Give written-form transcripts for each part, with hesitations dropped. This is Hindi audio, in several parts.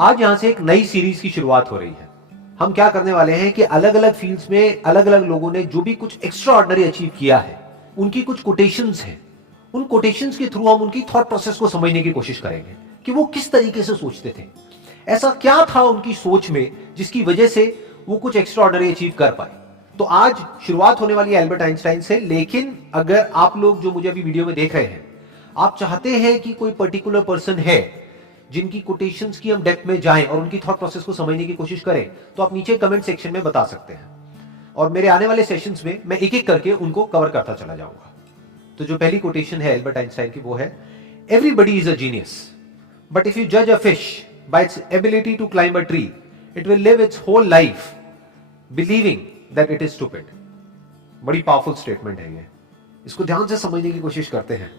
आज यहां से एक नई सीरीज की शुरुआत हो रही है। हम क्या करने वाले हैं कि अलग अलग फील्ड्स में अलग अलग लोगों ने जो भी कुछ एक्स्ट्रा ऑर्डिनरी अचीव किया है, उनकी कुछ कोटेशंस हैं। उन कोटेशंस के थ्रू हम उनकी थॉट प्रोसेस को समझने की कोशिश करेंगे कि वो किस तरीके से सोचते थे, ऐसा क्या था उनकी सोच में जिसकी वजह से वो कुछ एक्स्ट्रा ऑर्डिनरी अचीव कर पाए। तो आज शुरुआत होने वाली है एल्बर्ट आइंस्टाइन से। लेकिन अगर आप लोग जो मुझे अभी वीडियो में देख रहे हैं, आप चाहते हैं कि कोई पर्टिकुलर पर्सन है जिनकी कोटेशंस की हम डेप्थ में जाएं और उनकी थॉट प्रोसेस को समझने की कोशिश करें, तो आप नीचे कमेंट सेक्शन में बता सकते हैं और मेरे आने वाले सेशंस में मैं एक एक करके उनको कवर करता चला जाऊंगा। तो जो पहली कोटेशन है एल्बर्ट आइंस्टाइन की, वो है everybody is a genius, but if you जज a fish by its ability to climb a tree, it will live its whole life believing that it is stupid. बड़ी पावरफुल स्टेटमेंट है ये। इसको ध्यान से समझने की कोशिश करते हैं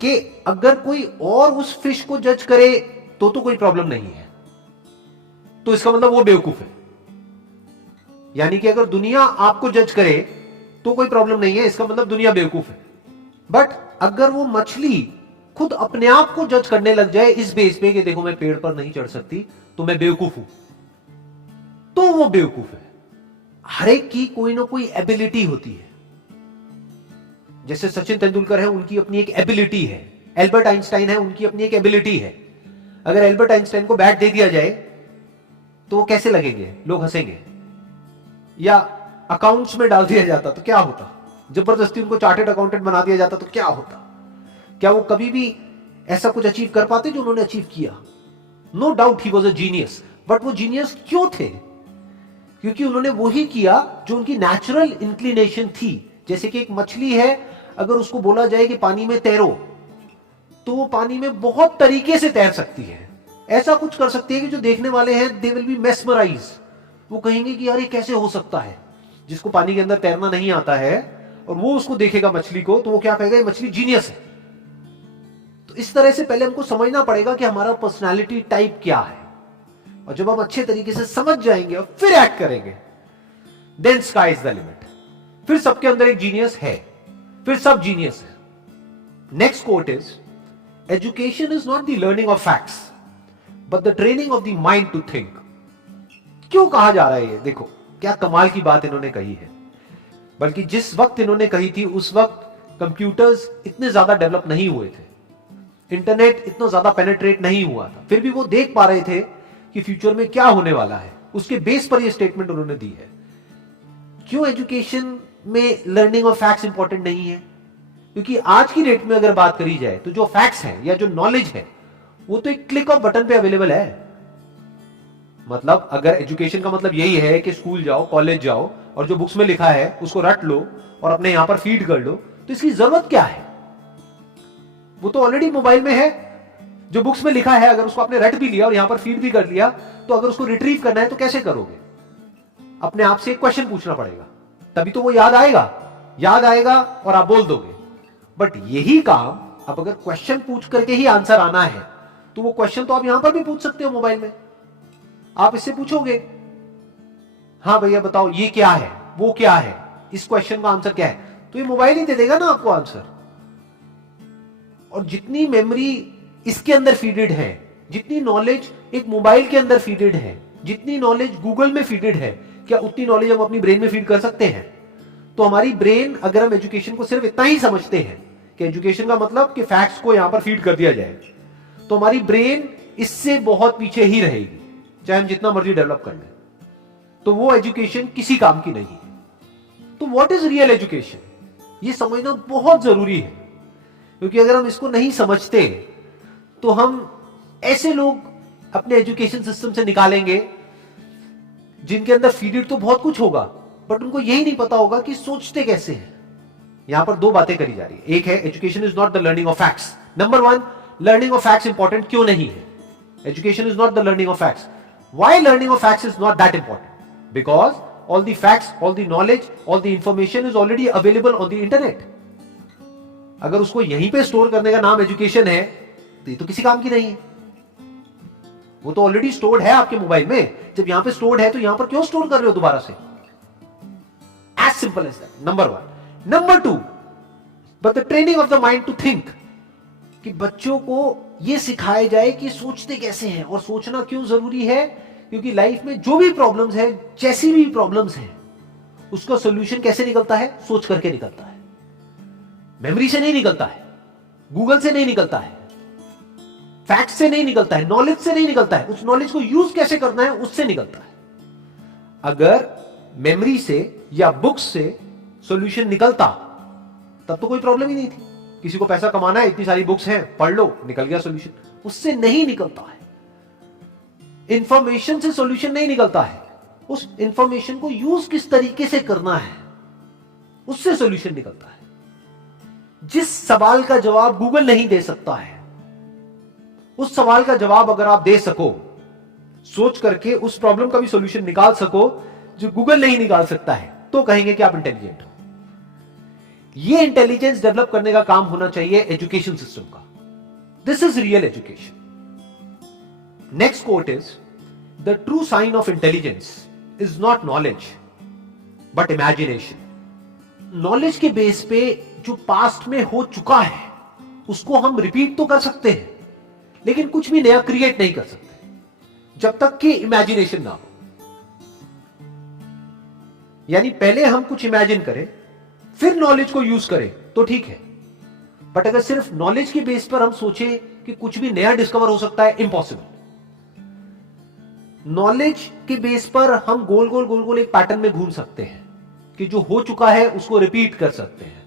कि अगर कोई और उस फिश को जज करे तो कोई प्रॉब्लम नहीं है, तो इसका मतलब वो बेवकूफ है। यानी कि अगर दुनिया आपको जज करे तो कोई प्रॉब्लम नहीं है, इसका मतलब दुनिया बेवकूफ है। बट अगर वो मछली खुद अपने आप को जज करने लग जाए इस बेस पे कि देखो मैं पेड़ पर नहीं चढ़ सकती तो मैं बेवकूफ हूं, तो वो बेवकूफ है। हर एक की कोई ना कोई एबिलिटी होती है। जैसे सचिन तेंदुलकर है, उनकी अपनी एक एबिलिटी है। एल्बर्ट आइंस्टाइन है, उनकी अपनी एक एबिलिटी है। अगर एल्बर्ट आइंस्टाइन को बैट दे दिया जाए तो वो कैसे लगेंगे? लोग हंसेंगे। या अकाउंट्स में डाल दिया जाता तो क्या होता? जबरदस्ती उनको चार्टेड अकाउंटेंट बना दिया जाता तो क्या होता? क्या वो कभी भी ऐसा कुछ अचीव कर पाते जो उन्होंने अचीव किया? No doubt he was a genius. But वो जीनियस क्यों थे? क्योंकि उन्होंने वही किया जो उनकी नेचुरल इंक्लिनेशन थी। जैसे कि एक मछली है, अगर उसको बोला जाए कि पानी में तैरो, तो वो पानी में बहुत तरीके से तैर सकती है। ऐसा कुछ कर सकती है कि जो देखने वाले हैं दे विल बी मेस्मराइज। वो कहेंगे कि यार ये कैसे हो सकता है? जिसको पानी के अंदर तैरना नहीं आता है और वो उसको देखेगा मछली को, तो वो क्या कहेगा? ये मछली जीनियस है। तो इस तरह से पहले हमको समझना पड़ेगा कि हमारा पर्सनालिटी टाइप क्या है, और जब हम अच्छे तरीके से समझ जाएंगे और फिर एक्ट करेंगे, then sky is the limit. फिर सबके अंदर एक जीनियस है, फिर सब जीनियस है। Next quote is education is not the learning of facts but the training of the mind to think. क्यों कहा जा रहा है ये? देखो क्या कमाल की बात इन्होंने कही है। बल्कि जिस वक्त इन्होंने कही थी उस वक्त कंप्यूटर्स इतने ज्यादा डेवलप नहीं हुए थे, इंटरनेट इतना ज्यादा पेनिट्रेट नहीं हुआ था, फिर भी वो देख पा रहे थे कि फ्यूचर में क्या होने वाला है। उसके बेस पर ये स्टेटमेंट उन्होंने दी है। क्यों एजुकेशन में लर्निंग ऑफ फैक्ट्स इंपॉर्टेंट नहीं है? क्योंकि आज की डेट में अगर बात करी जाए तो जो फैक्ट्स हैं या जो नॉलेज है वो तो एक क्लिक ऑफ बटन पे अवेलेबल है। मतलब अगर एजुकेशन का मतलब यही है कि स्कूल जाओ, कॉलेज जाओ और जो बुक्स में लिखा है उसको रट लो और अपने यहां पर फीड कर लो, तो इसकी जरूरत क्या है? वो तो ऑलरेडी मोबाइल में है। जो बुक्स में लिखा है अगर उसको आपने रट भी लिया और यहां पर फीड भी कर लिया, तो अगर उसको रिट्रीव करना है तो कैसे करोगे? अपने आप से एक क्वेश्चन पूछना पड़ेगा, तभी तो वो याद आएगा और आप बोल दोगे। बट यही काम अब अगर क्वेश्चन पूछ करके ही आंसर आना है, तो वो क्वेश्चन तो आप यहां पर भी पूछ सकते हो मोबाइल में। आप इससे पूछोगे, हाँ भैया बताओ ये क्या है, वो क्या है, इस क्वेश्चन का आंसर क्या है, तो ये मोबाइल ही दे देगा ना आपको आंसर। और जितनी मेमोरी इसके अंदर फीडेड है, जितनी नॉलेज एक मोबाइल के अंदर फीडेड है, जितनी नॉलेज गूगल में फीडेड है, क्या उतनी नॉलेज हम अपनी ब्रेन में फीड कर सकते हैं? तो हमारी ब्रेन, अगर हम एजुकेशन को सिर्फ इतना ही समझते हैं कि एजुकेशन का मतलब कि फैक्ट्स को यहां पर फीड कर दिया जाए, तो हमारी ब्रेन इससे बहुत पीछे ही रहेगी, चाहे हम जितना मर्जी डेवलप कर लें। तो वो एजुकेशन किसी काम की नहीं है। तो व्हाट इज रियल एजुकेशन, ये समझना बहुत जरूरी है। क्योंकि अगर हम इसको नहीं समझते तो हम ऐसे लोग अपने एजुकेशन सिस्टम से निकालेंगे जिनके अंदर फीडेड तो बहुत कुछ होगा, बट उनको यही नहीं पता होगा कि सोचते कैसे हैं। यहां पर दो बातें करी जा रही है। एक है education is not the learning of facts. Number one, learning of facts important क्यों नहीं है? Education is not the learning of facts. Why learning of facts is not that important? Because all the facts, all the knowledge, all the information is already available on the internet. अगर उसको यहीं पे स्टोर करने का नाम एजुकेशन है, तो ये तो किसी काम की नहीं है। वो तो ऑलरेडी स्टोर्ड है आपके मोबाइल में। जब यहां पे स्टोर्ड है तो यहां पर क्यों स्टोर कर रहे हो दोबारा से? As simple as that, number one. Number two, but the training of the mind to think, कि बच्चों को ये सिखाया जाए कि सोचते कैसे हैं और सोचना क्यों जरूरी है, क्योंकि लाइफ में जो भी प्रॉब्लम्स है, जैसी भी प्रॉब्लम्स है, उसका सॉल्यूशन कैसे निकलता है? सोच करके निकलता है। मेमोरी से नहीं निकलता है, गूगल से नहीं निकलता है, फैक्ट से नहीं निकलता है, नॉलेज से नहीं निकलता है, उस नॉलेज को यूज कैसे करना है उससे निकलता है। अगर मेमोरी से या बुक्स से सॉल्यूशन निकलता तब तो कोई प्रॉब्लम ही नहीं थी। किसी को पैसा कमाना है, इतनी सारी बुक्स हैं, पढ़ लो, निकल गया सॉल्यूशन। उससे नहीं निकलता है। इंफॉर्मेशन से सॉल्यूशन नहीं निकलता है, उस इंफॉर्मेशन को यूज किस तरीके से करना है उससे सॉल्यूशन निकलता है। जिस सवाल का जवाब गूगल नहीं दे सकता है, उस सवाल का जवाब अगर आप दे सको, सोच करके उस प्रॉब्लम का भी सॉल्यूशन निकाल सको जो गूगल नहीं निकाल सकता है, तो कहेंगे कि आप इंटेलिजेंट हो। ये इंटेलिजेंस डेवलप करने का काम होना चाहिए एजुकेशन सिस्टम का। This is real education. Next quote is, the true sign of intelligence is not knowledge but imagination. Knowledge के बेस पे जो पास्ट में हो चुका है उसको हम रिपीट तो कर सकते हैं, लेकिन कुछ भी नया क्रिएट नहीं कर सकते जब तक कि इमेजिनेशन ना हो। यानी पहले हम कुछ इमेजिन करें, फिर नॉलेज को यूज करें तो ठीक है, बट अगर सिर्फ नॉलेज के बेस पर हम सोचें कि कुछ भी नया डिस्कवर हो सकता है, इम्पॉसिबल। नॉलेज के बेस पर हम गोल गोल गोल गोल एक पैटर्न में घूम सकते हैं कि जो हो चुका है उसको रिपीट कर सकते हैं।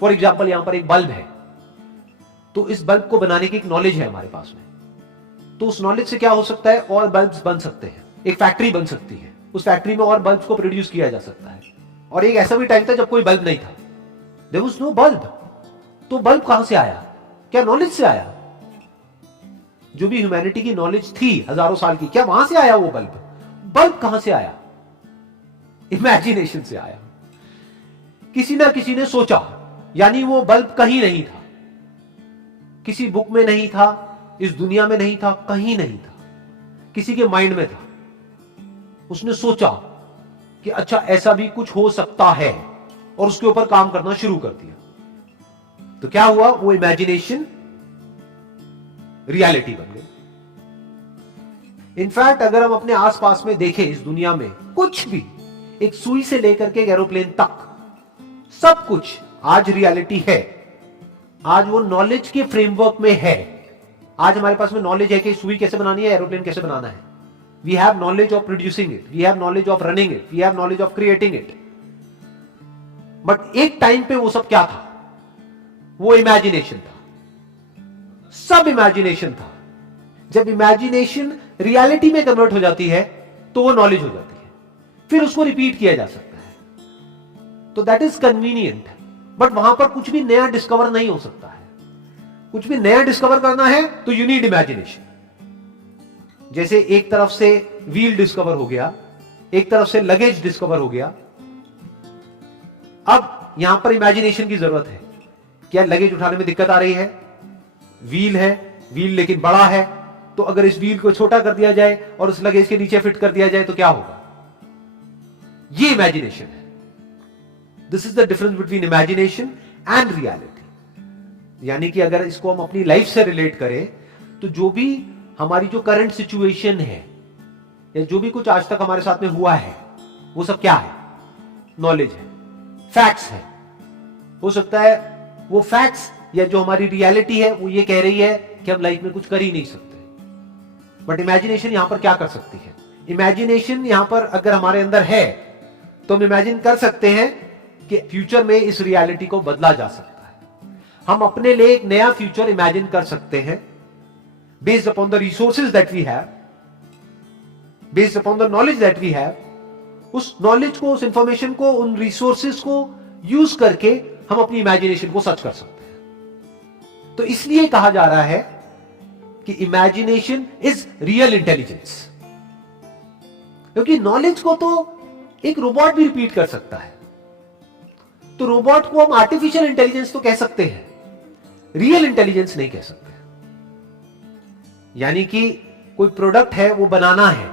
फॉर एग्जाम्पल, यहां पर एक बल्ब है, तो इस बल्ब को बनाने की एक नॉलेज है हमारे पास में, तो उस नॉलेज से क्या हो सकता है, और बल्ब्स बन सकते हैं, एक फैक्ट्री बन सकती है, उस फैक्ट्री में और बल्ब्स को प्रोड्यूस किया जा सकता है। और एक ऐसा भी टाइम था जब कोई बल्ब नहीं था, देयर वाज नो बल्ब। तो बल्ब कहां से आया? क्या नॉलेज से आया? जो भी ह्यूमैनिटी की नॉलेज थी हजारों साल की, क्या वहां से आया वो बल्ब? बल्ब कहां से आया? इमेजिनेशन से आया। किसी ना किसी ने सोचा, यानी वो बल्ब कहीं नहीं था, किसी बुक में नहीं था, इस दुनिया में नहीं था, कहीं नहीं था, किसी के माइंड में था। उसने सोचा कि अच्छा ऐसा भी कुछ हो सकता है, और उसके ऊपर काम करना शुरू कर दिया। तो क्या हुआ? वो इमेजिनेशन रियलिटी बन गई। इनफैक्ट अगर हम अपने आसपास में देखें, इस दुनिया में कुछ भी, एक सुई से लेकर के एक एरोप्लेन तक, सब कुछ आज रियलिटी है। आज वो नॉलेज के फ्रेमवर्क में है। आज हमारे पास में नॉलेज है कि सुई कैसे बनानी है, एरोप्लेन कैसे बनाना है। We have knowledge of producing it, we have knowledge of running it, we have knowledge of creating it. But एक टाइम पे वो सब क्या था? वो इमेजिनेशन था, सब इमेजिनेशन था। जब इमेजिनेशन रियलिटी में कन्वर्ट हो जाती है तो वो नॉलेज हो जाती है, फिर उसको रिपीट किया जा सकता है। तो दैट इज कन्वीनियंट, बट वहां पर कुछ भी नया डिस्कवर नहीं हो सकता है। कुछ भी नया डिस्कवर करना है तो यू नीड इमेजिनेशन। जैसे एक तरफ से व्हील डिस्कवर हो गया, एक तरफ से लगेज डिस्कवर हो गया, अब यहां पर इमेजिनेशन की जरूरत है। क्या लगेज उठाने में दिक्कत आ रही है? व्हील है, व्हील लेकिन बड़ा है, तो अगर इस व्हील को छोटा कर दिया जाए और उस लगेज के नीचे फिट कर दिया जाए तो क्या होगा? ये इमेजिनेशन है। This is the difference between imagination and reality. यानी कि अगर इसको हम अपनी लाइफ से रिलेट करें तो जो भी हमारी जो करंट सिचुएशन है या जो भी कुछ आज तक हमारे साथ में हुआ है, वो सब क्या है? नॉलेज है, फैक्ट्स है। हो सकता है वो फैक्ट्स या जो हमारी रियलिटी है वो ये कह रही है कि हम लाइफ में कुछ कर ही नहीं सकते, बट इमेजिनेशन यहां पर क्या कर सकती है? इमेजिनेशन यहां पर अगर हमारे अंदर है तो हम इमेजिन कर सकते हैं कि फ्यूचर में इस रियलिटी को बदला जा सकता है। हम अपने लिए एक नया फ्यूचर इमेजिन कर सकते हैं based upon the resources that we have, based upon the knowledge that we have. उस नॉलेज को, उस इंफॉर्मेशन को, उन रिसोर्सेज को यूज करके हम अपनी इमेजिनेशन को सच कर सकते हैं। तो इसलिए कहा जा रहा है कि इमेजिनेशन इज रियल इंटेलिजेंस, क्योंकि नॉलेज को तो एक रोबोट भी रिपीट कर सकता है। तो रोबोट को हम आर्टिफिशियल इंटेलिजेंस तो कह सकते हैं, रियल इंटेलिजेंस नहीं कह सकते। यानी कि कोई प्रोडक्ट है वो बनाना है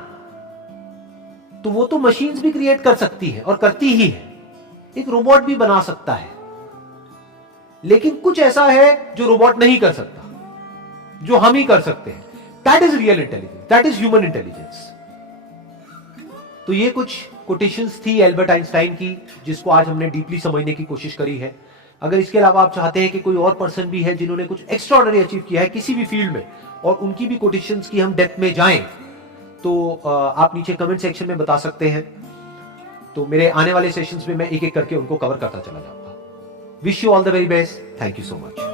तो वो तो मशीन्स भी क्रिएट कर सकती है और करती ही है, एक रोबोट भी बना सकता है। लेकिन कुछ ऐसा है जो रोबोट नहीं कर सकता, जो हम ही कर सकते हैं। That is real intelligence, that is human intelligence. तो ये कुछ कोटेशंस थी एल्बर्ट आइंस्टाइन की, जिसको आज हमने डीपली समझने की कोशिश करी है। अगर इसके अलावा आप चाहते हैं कि कोई और पर्सन भी है जिन्होंने कुछ एक्स्ट्राऑर्डिनरी अचीव किया है किसी भी फील्ड में, और उनकी भी कोटेशंस की हम डेप्थ में जाएं, तो आप नीचे कमेंट सेक्शन में बता सकते हैं। तो मेरे आने वाले सेशंस में मैं एक एक करके उनको कवर करता चला जाऊंगा। Wish you all the very best. Thank you so much.